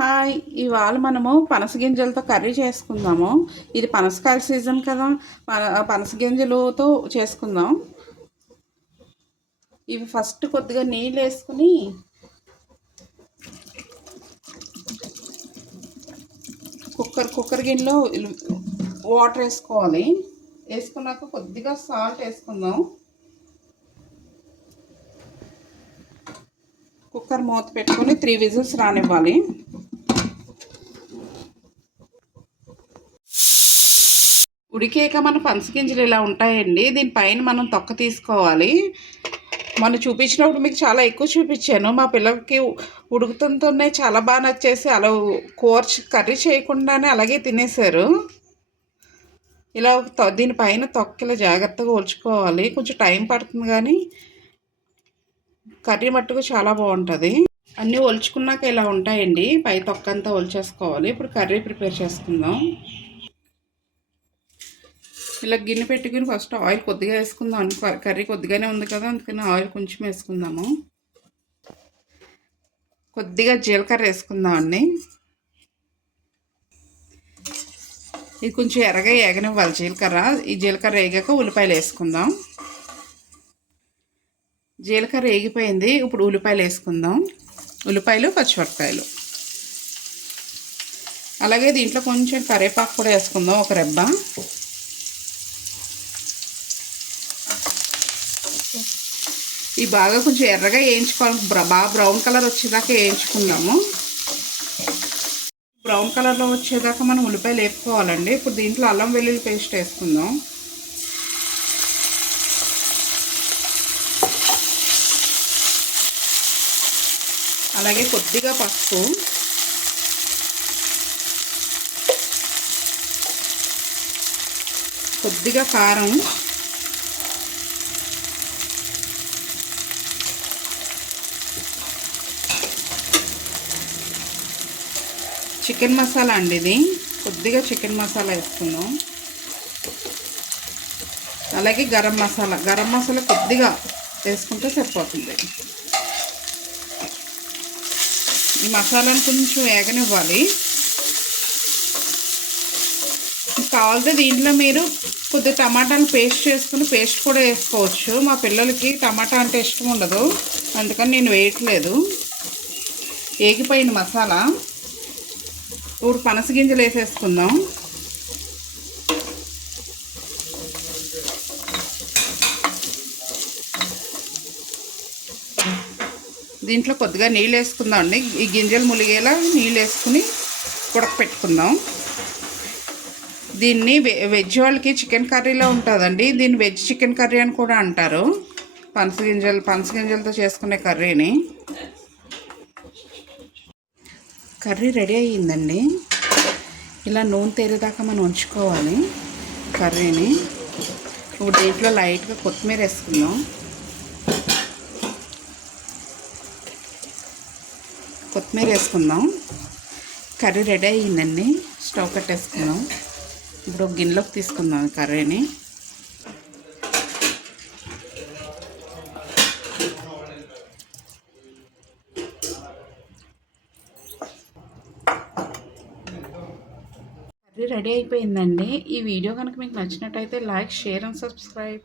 Hi, ఇవాళ మనము పనస గింజలతో కర్రీ చేసుకుందాము. ఇది పనసకాయల సీజన్ కదా. పనస గింజలతో చేసుకుందాం. ఇవి ఫస్ట్ కొద్దిగా నీళ్ళు వేసుకుని కుక్కర్ గిన్నెలో వాటర్ వేసుకోవాలి. వేసుకున్నాక కొద్దిగా సాల్ట్ వేసుకుందాం. కుక్కర్ మూత పెట్టుకొని 3 విజిల్స్ రానివ్వాలి. ఉడికేక మన పనస గింజలు ఇలా ఉంటాయండి. దీనిపైన మనం తొక్క తీసుకోవాలి. మనం చూపించినప్పుడు మీకు చాలా ఎక్కువ చూపించాను. మా పిల్లలకి ఉడుకుతుంటూనే చాలా బాగా నచ్చేసి అలా కర్రీ చేయకుండానే అలాగే తినేశారు. ఇలా దీనిపైన తొక్కలు జాగ్రత్తగా ఒలుచుకోవాలి. కొంచెం టైం పడుతుంది కానీ కర్రీ మట్టుకు చాలా బాగుంటుంది. అన్నీ ఒలుచుకున్నాక ఇలా ఉంటాయండి. పై తొక్క అంతా ఒలిచేసుకోవాలి. ఇప్పుడు కర్రీ ప్రిపేర్ చేసుకుందాం. ఇలా గిన్నె పెట్టుకుని ఫస్ట్ ఆయిల్ కొద్దిగా వేసుకుందాం. కర్రీ కొద్దిగానే ఉంది కదా, అందుకని ఆయిల్ కొంచెం వేసుకుందాము. కొద్దిగా జీలకర్ర వేసుకుందాం అండి. ఇది కొంచెం ఎర్రగా ఏగనివ్వాలి జీలకర్ర. ఈ జీలకర్ర వేగాక ఉల్లిపాయలు వేసుకుందాం. జీలకర్ర వేగిపోయింది. ఇప్పుడు ఉల్లిపాయలు వేసుకుందాం. ఉల్లిపాయలు, పచ్చిమిరపకాయలు, అలాగే దీంట్లో కొంచెం కరివేపాకు కూడా వేసుకుందాం, ఒక రెబ్బ. ఈ బాగా కొంచెం ఎర్రగా వేయించుకోవాలి. బాగా బ్రౌన్ కలర్ వచ్చేదాకా వేయించుకుందాము. బ్రౌన్ కలర్లో వచ్చేదాకా మనం ఉల్లిపాయలు వేపుకోవాలండి. ఇప్పుడు దీంట్లో అల్లం వెల్లుల్లి పేస్ట్ వేసుకుందాం. అలాగే కొద్దిగా పసుపు, కొద్దిగా కారం, చికెన్ మసాలా అండి. ఇది కొద్దిగా చికెన్ మసాలా వేసుకుందాం. అలాగే గరం మసాలా కొద్దిగా వేసుకుంటే సరిపోతుంది. ఈ మసాలాను కొంచెం వేగనివ్వాలి. కావాలంటే దీంట్లో మీరు కొద్దిగా టమాటాలు పేస్ట్ చేసుకుని పేస్ట్ కూడా వేసుకోవచ్చు. మా పిల్లలకి టమాటా అంటే ఇష్టం ఉండదు, అందుకని నేను వేయట్లేదు. వేగిపోయిన మసాలా. ఇప్పుడు పనస గింజలు వేసేసుకుందాం. దీంట్లో కొద్దిగా నీళ్ళు వేసుకుందాం అండి. ఈ గింజలు ములిగేలా నీళ్ళు వేసుకుని ఉడకపెట్టుకుందాం. దీన్ని వెజ్ వాళ్ళకి చికెన్ కర్రీలో ఉంటుందండి. దీన్ని వెజ్ చికెన్ కర్రీ అని కూడా అంటారు. పనస గింజలతో చేసుకునే కర్రీని. కర్రీ రెడీ అయ్యిందండి. ఇలా నూనె తేరేదాకా మనం ఉంచుకోవాలి కర్రీని. ఇప్పుడు దీంట్లో లైట్గా కొత్తిమీర వేసుకుందాం. కర్రీ రెడీ అయ్యిందండి. స్టవ్ కట్టేసుకుందాం. ఇప్పుడు ఒక గిన్నెలోకి తీసుకుందాం కర్రీని. కర్రీ రెడీ అయిపోయిందండి. ఈ వీడియో కనుక మీకు నచ్చినట్టయితే లైక్, షేర్ అండ్ సబ్స్క్రైబ్.